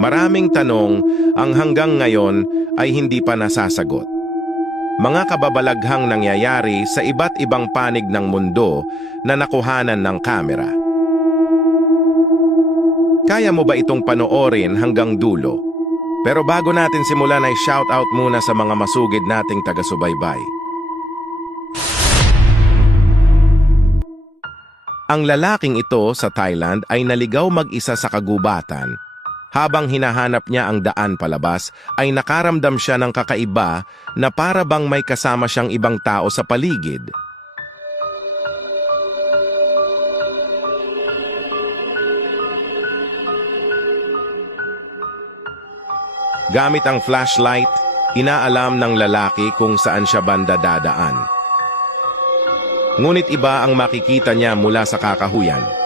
Maraming tanong ang hanggang ngayon ay hindi pa nasasagot. Mga kababalaghang nangyayari sa iba't ibang panig ng mundo na nakuhanan ng kamera. Kaya mo ba itong panoorin hanggang dulo? Pero bago natin simulan ay shoutout muna sa mga masugid nating taga-subaybay. Ang lalaking ito sa Thailand ay naligaw mag-isa sa kagubatan. Habang hinahanap niya ang daan palabas, ay nakaramdam siya ng kakaiba na para bang may kasama siyang ibang tao sa paligid. Gamit ang flashlight, inaalam ng lalaki kung saan siya banda dadaan. Ngunit iba ang makikita niya mula sa kakahuyan.